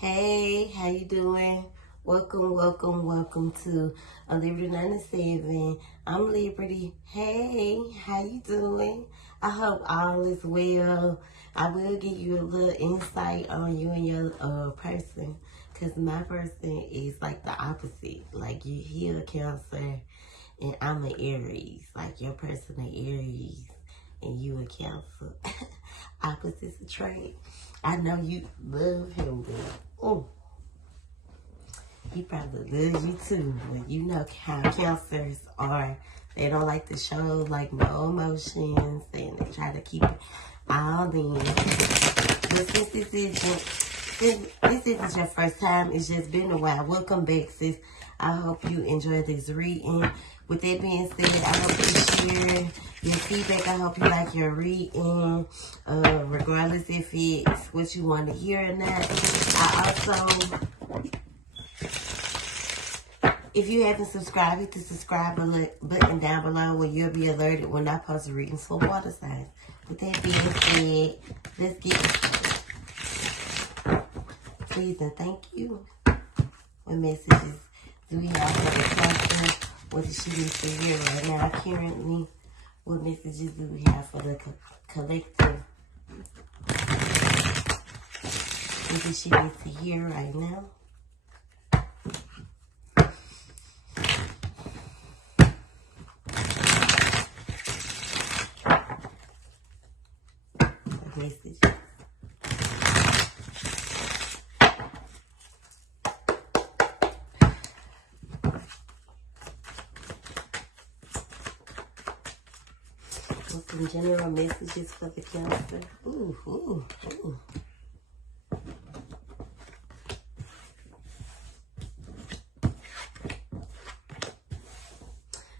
Hey, how you doing? Welcome to A Liberty 97. I'm Liberty. Hey, how you doing? I hope all is well. I will give you a little insight on you and your person, because my person is like the opposite. Like he a Cancer and I'm an Aries. Like your person an Aries and you a Cancer. Opposites attract. I know you love him, but he probably loves you too. But you know how Cancers are. They don't like to show like no emotions, and they try to keep it all in. But since this isn't your first time, it's just been a while. Welcome back, sis. I hope you enjoyed this reading. With that being said, I hope you share your feedback. I hope you like your reading, regardless if it's what you want to hear or not. I also, if you haven't subscribed, hit the subscribe button down below where you'll be alerted when I post readings for water signs. With that being said, let's get please and thank you. What messages do we have for the Cancer? What does she need to hear right now currently? What messages do we have for the collective? What does she need to hear right now? Messages. Some general messages for the Cancer. Ooh.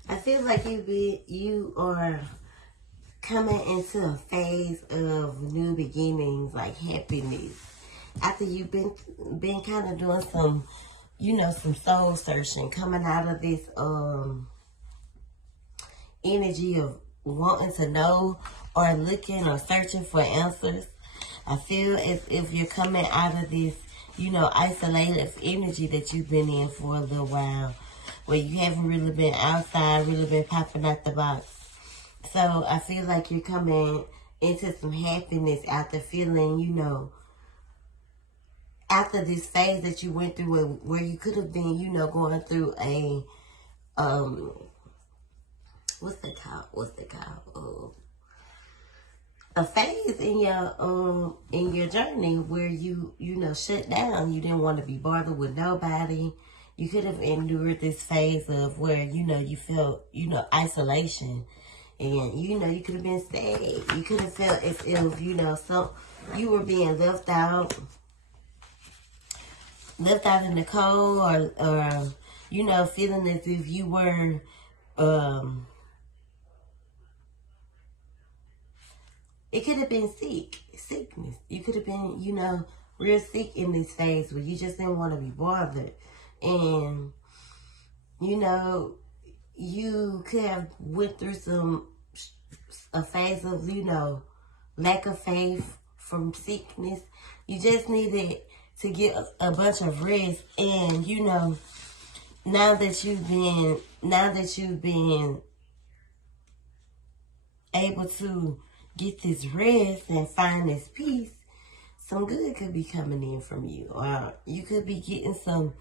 I feel like you are coming into a phase of new beginnings, like happiness. After you've been kind of doing some, some soul searching, coming out of this energy of wanting to know or looking or searching for answers. I feel as if you're coming out of this, isolated energy that you've been in for a little while, where you haven't really been outside, really been popping out the box. So I feel like you're coming into some happiness after feeling, after this phase that you went through where you could have been, going through a, what's it called? A phase in your journey where you shut down. You didn't want to be bothered with nobody. You could have endured this phase of where, you felt, isolation. And, you could have been sad. You could have felt as if, you were being left out in the cold or feeling as if you were, it could have been sickness. You could have been, real sick in this phase where you just didn't want to be bothered. And, you could have went through a phase of, lack of faith from sickness. You just needed to get a bunch of rest. And, now that you've been able to get this rest and find this peace, some good could be coming in from you. Or you could be getting some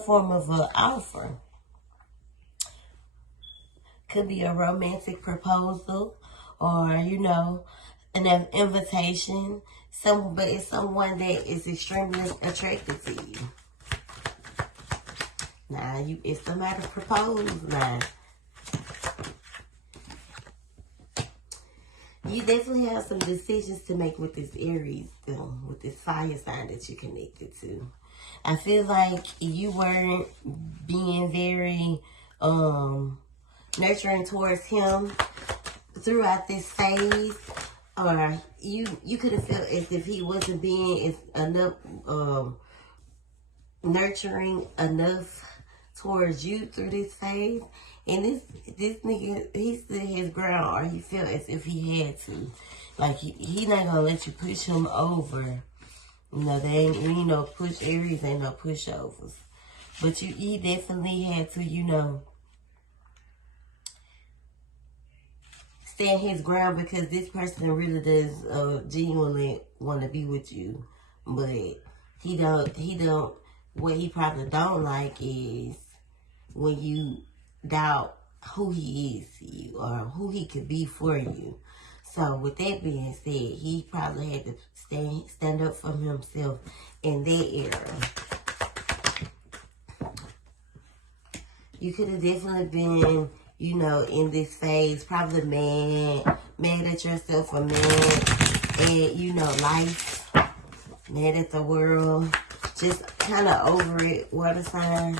form of an offer. Could be a romantic proposal or, an invitation. But it's someone that is extremely attracted to you. Now, if somebody proposed, now, you definitely have some decisions to make with this Aries, with this fire sign that you're connected to. I feel like you weren't being very nurturing towards him throughout this phase, or you could have felt as if he wasn't being enough nurturing enough towards you through this phase. And this nigga, he stood his ground, or he felt as if he had to. Like, he not gonna let you push him over. You know, they ain't, you know, Aries ain't no pushovers. But he definitely had to, you know, stand his ground, because this person really does genuinely want to be with you. But what he probably don't like is when you doubt who he is to you or who he could be for you. So with that being said, he probably had to stand up for himself in that era. You could have definitely been, you know, in this phase, probably mad at yourself, or mad at, you know, life, mad at the world, just kind of over it, water sign.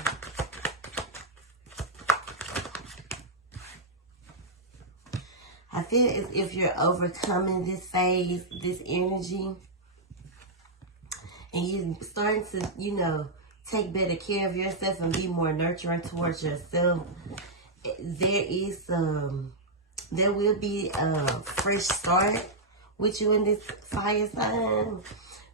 I feel as if you're overcoming this phase, this energy, and you're starting to, you know, take better care of yourself and be more nurturing towards yourself. There will be a fresh start with you in this fire sign,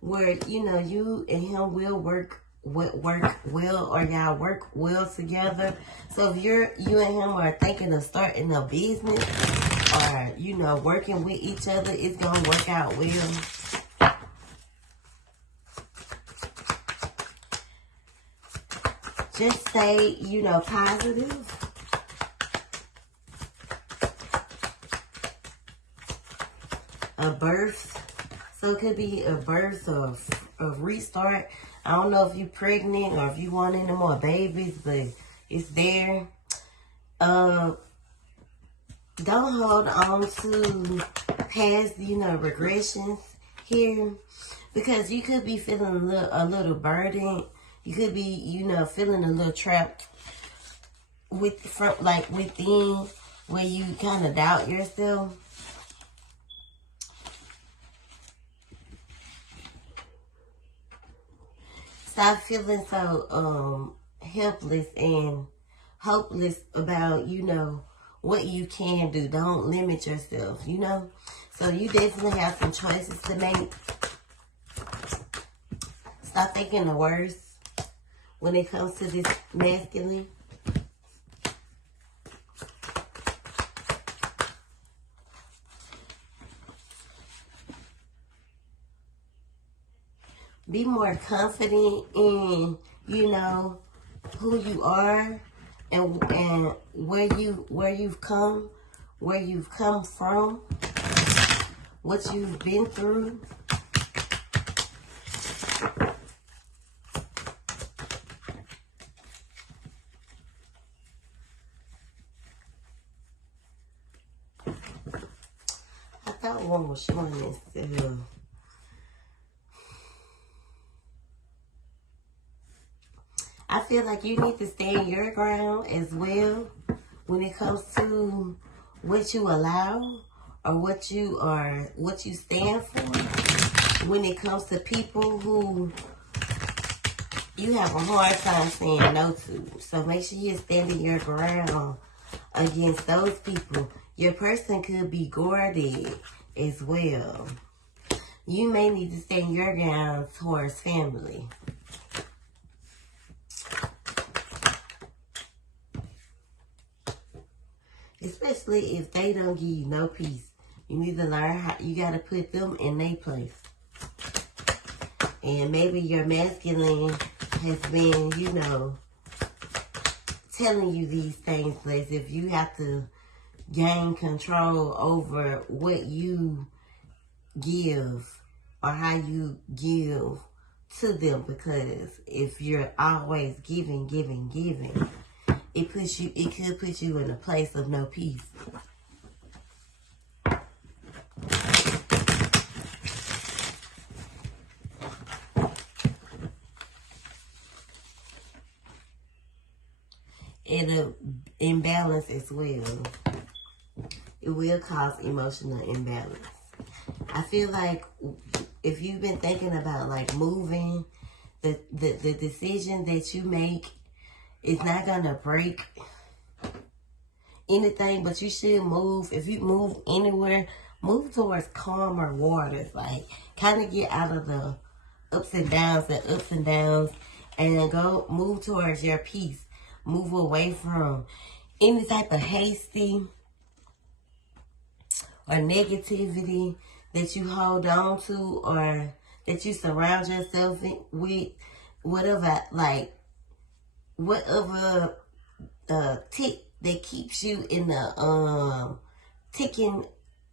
where, you know, you and him will work well, or y'all work well together. So if you and him are thinking of starting a business, or, you know, working with each other, it's gonna work out well. Just stay, you know, positive. A birth. So it could be a birth or a restart. I don't know if you're pregnant or if you want any more babies, but it's there. Don't hold on to past, you know, regressions here, because you could be feeling a little burdened. You could be, you know, feeling a little trapped within, where you kind of doubt yourself. Stop feeling so helpless and hopeless about, you know, what you can do. Don't limit yourself, you know. So you definitely have some choices to make. Stop thinking the worst when it comes to this masculine. Be more confident in, you know, who you are, and where you've come from, what you've been through. I thought one was showing this too. I feel like you need to stand your ground as well when it comes to what you allow, or what you stand for. When it comes to people who you have a hard time saying no to. So make sure you're standing your ground against those people. Your person could be guarded as well. You may need to stand your ground towards family. Especially if they don't give you no peace. You need to learn how, you got to put them in their place. And maybe your masculine has been, you know, telling you these things, but if you have to gain control over what you give or how you give to them, because if you're always giving, it could put you in a place of no peace. It'll imbalance as well. It will cause emotional imbalance. I feel like if you've been thinking about like moving, the decision that you make is not gonna break anything, but you should move. If you move anywhere, move towards calmer waters. Like, kind of get out of the ups and downs, and go move towards your peace. Move away from any type of hasty or negativity that you hold on to, or that you surround yourself with, whatever, like, whatever tick that keeps you in the ticking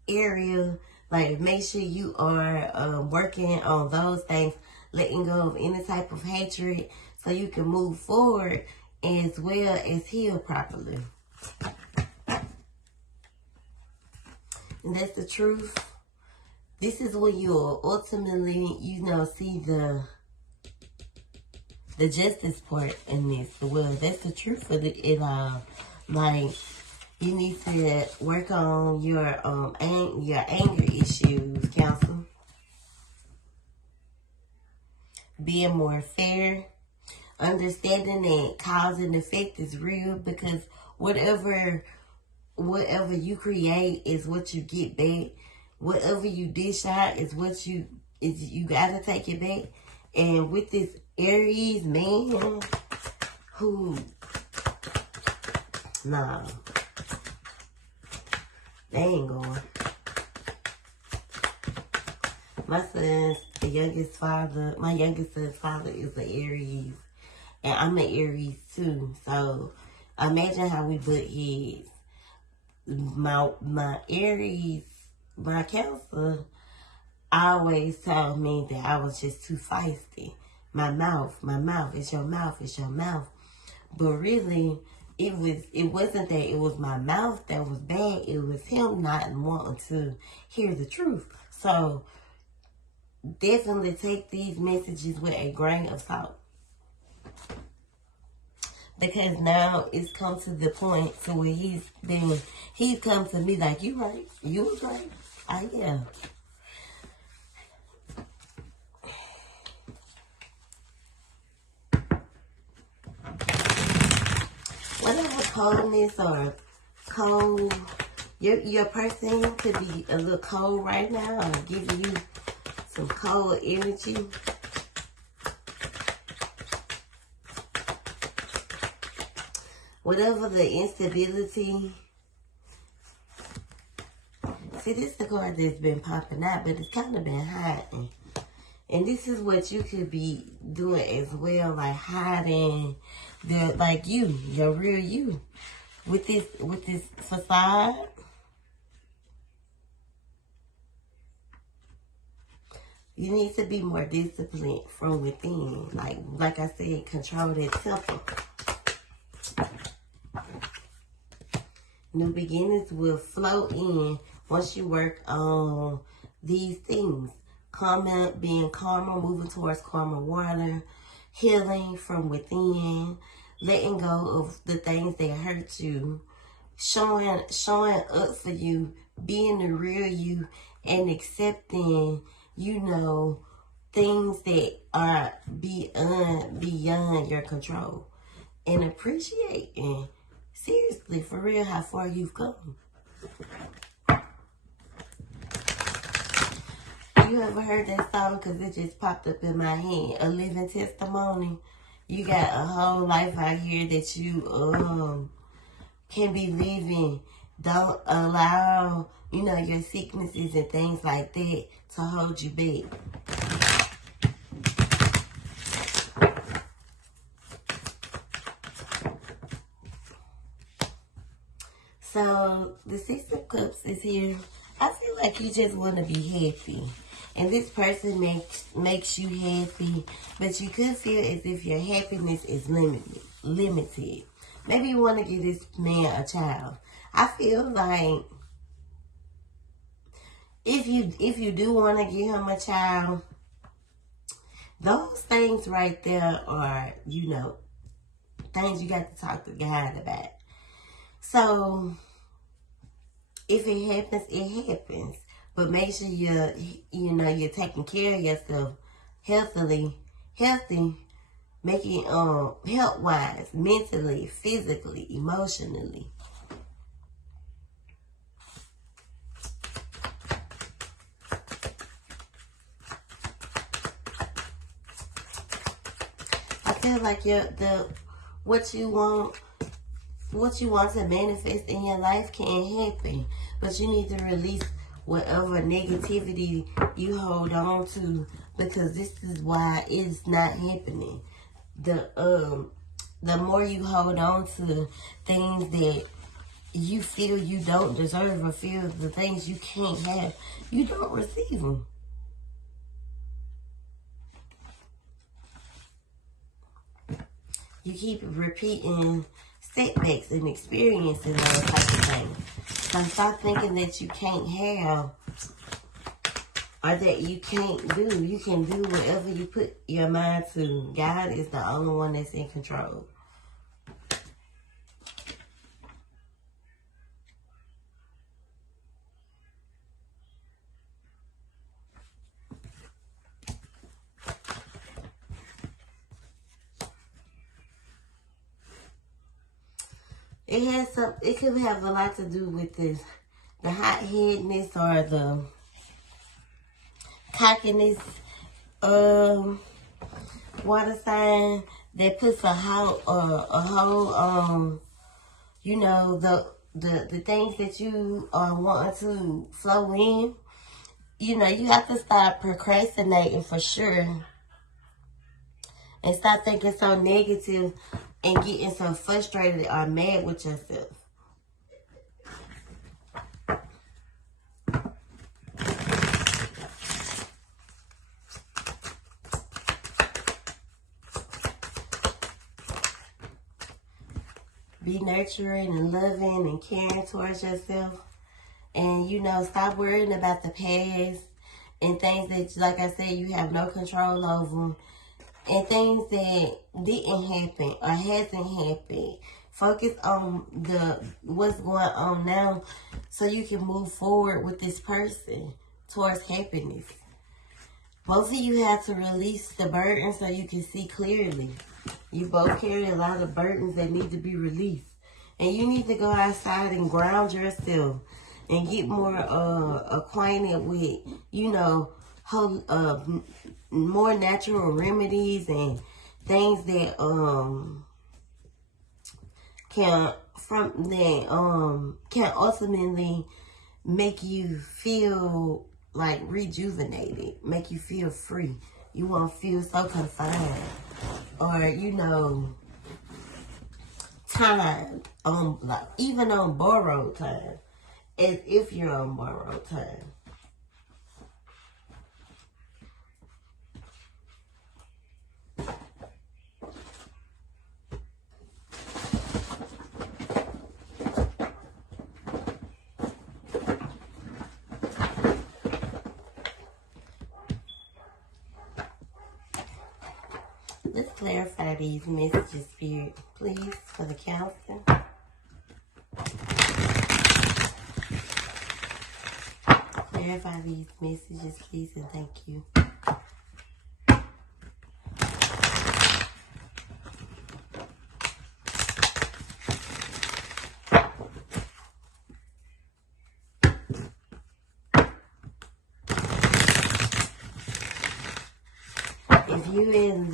area. Like, make sure you are working on those things, letting go of any type of hatred, so you can move forward as well as heal properly. And that's the truth. This is when you'll ultimately, see the justice part in this. Well, that's the truth of it all. Like, you need to work on your anger issues, Council. Being more fair, understanding that cause and effect is real, because whatever you create is what you get back. Whatever you dish out is what you gotta take it back. And with this Aries man who, nah, they ain't going. My youngest son's father is an Aries, and I'm an Aries too. So imagine how we butt heads. My Aries, my counselor, always told me that I was just too feisty. My mouth, it's your mouth. But really, it wasn't that it was my mouth that was bad. It was him not wanting to hear the truth. So definitely take these messages with a grain of salt. Because now it's come to the point to where he's come to me like, you right, you was right. I am. Whatever coldness or cold, your person could be a little cold right now, or giving you some cold energy. Whatever the instability. See, this is the card that's been popping out, but it's kind of been hiding. And this is what you could be doing as well, like hiding your real you with this facade. You need to be more disciplined from within. Like I said, control that temper. New beginnings will flow in once you work on these things. Being calmer, moving towards calmer water, healing from within, letting go of the things that hurt you, showing up for you, being the real you, and accepting, things that are beyond your control, and appreciating, seriously, for real, how far you've come. You ever heard that song? Because it just popped up in my head. A Living Testimony. You got a whole life out here that you can be living. Don't allow, your sicknesses and things like that to hold you back. So the Six of Cups is here. I feel like you just want to be happy. And this person makes you happy, but you could feel as if your happiness is limited. Maybe you want to give this man a child. I feel like if you do want to give him a child, those things right there are, things you got to talk to God about. So if it happens, it happens. But make sure you're taking care of yourself healthy, making health-wise, mentally, physically, emotionally. feel like what you want to manifest in your life can happen. But you need to release whatever negativity you hold on to, because this is why it's not happening. The more you hold on to things that you feel you don't deserve, or feel the things you can't have, you don't receive them. You keep repeating setbacks and experiencing those types of things. So stop thinking that you can't have, or that you can't do. You can do whatever you put your mind to. God is the only one that's in control. It could have a lot to do with the hot-headedness or the cockiness water sign that puts a whole you know, the things that you want to flow in. You know, you have to stop procrastinating for sure, and stop thinking so negative and getting so frustrated or mad with yourself. Be nurturing and loving and caring towards yourself. And, you know, stop worrying about the past and things that, like I said, you have no control over. And things that didn't happen or hasn't happened. Focus on what's going on now, so you can move forward with this person towards happiness. Both of you have to release the burden so you can see clearly. You both carry a lot of burdens that need to be released. And you need to go outside and ground yourself and get more acquainted with, you know, more natural remedies and things that can ultimately make you feel like rejuvenated, make you feel free. You won't feel so confined, or, you know, time like even on borrowed time, as if you're on borrowed time. Let's clarify these messages, Spirit, please, for the counselor. Clarify these messages, please, and thank you. If you in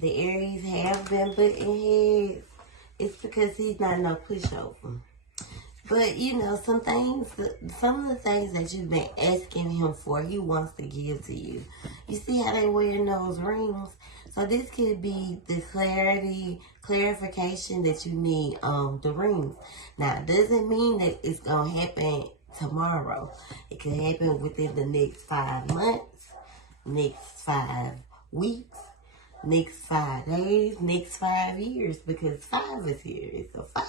the Aries have been butting heads, it's because he's not no pushover. But, you know, some of the things that you've been asking him for, he wants to give to you. You see how they wearing those rings? So this could be the clarification that you need on the rings. Now, it doesn't mean that it's going to happen tomorrow. It could happen within the next 5 months, next 5 weeks, next 5 days, next 5 years, because 5 is here. It's a 5.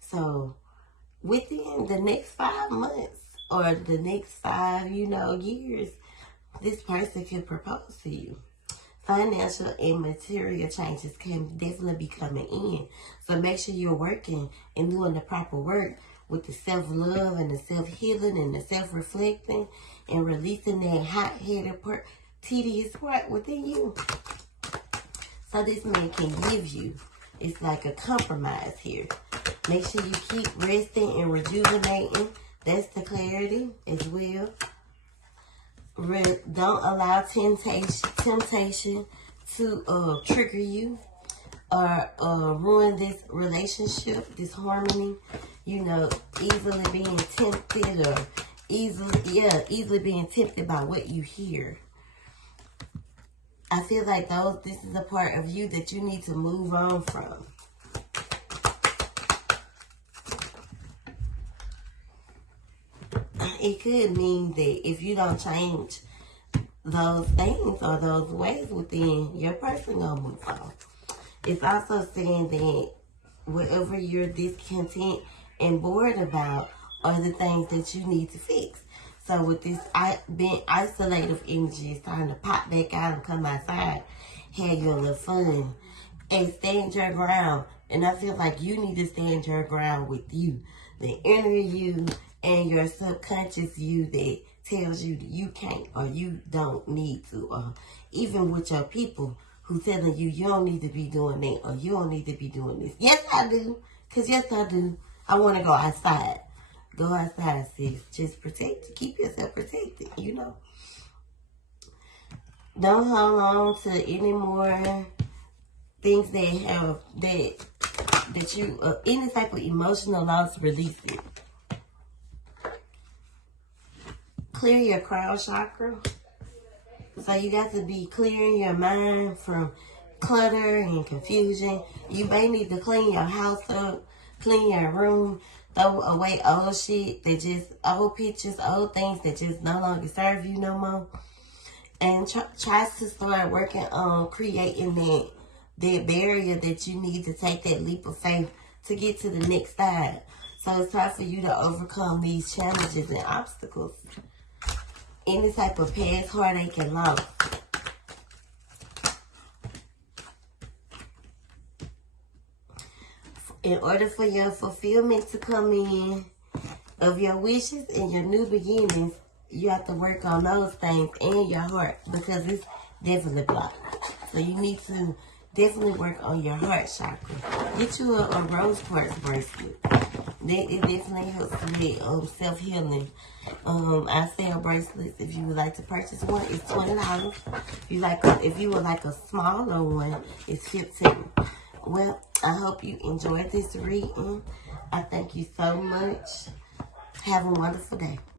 So within the next 5 months or the next 5, years, this person can propose to you. Financial and material changes can definitely be coming in. So make sure you're working and doing the proper work with the self-love and the self-healing and the self-reflecting and releasing that hot-headed, tedious part within you. So this man can give you. It's like a compromise here. Make sure you keep resting and rejuvenating. That's the clarity as well. Don't allow temptation to trigger you or ruin this relationship, this harmony. You know, easily being tempted or easily being tempted by what you hear. I feel like this is a part of you that you need to move on from. It could mean that if you don't change those things or those ways within, your person gonna move on. It's also saying that whatever you're discontent and bored about are the things that you need to fix. So with this being isolative energy, it's time to pop back out and come outside, have your little fun, and stand your ground. And I feel like you need to stand your ground with you. The inner you and your subconscious you that tells you that you can't or you don't need to. Or even with your people who telling you you don't need to be doing that or you don't need to be doing this. Yes, I do. Because yes, I do. I want to go outside. Go outside, sis. Just keep yourself protected, you know. Don't hold on to any more things that you, any type of emotional loss, release it. Clear your crown chakra. So you got to be clearing your mind from clutter and confusion. You may need to clean your house up, clean your room, throw away old shit old pictures, old things that just no longer serve you no more. And try to start working on creating that barrier that you need to take that leap of faith to get to the next side. So it's time for you to overcome these challenges and obstacles. Any type of past heartache and loss. In order for your fulfillment to come in of your wishes and your new beginnings, you have to work on those things and your heart because it's definitely blocked. So you need to definitely work on your heart chakra. Get you a rose quartz bracelet. It definitely helps with self-healing. I sell bracelets. If you would like to purchase one, it's $20. If you would like a smaller one, it's $15. Well, I hope you enjoyed this reading. I thank you so much. Have a wonderful day.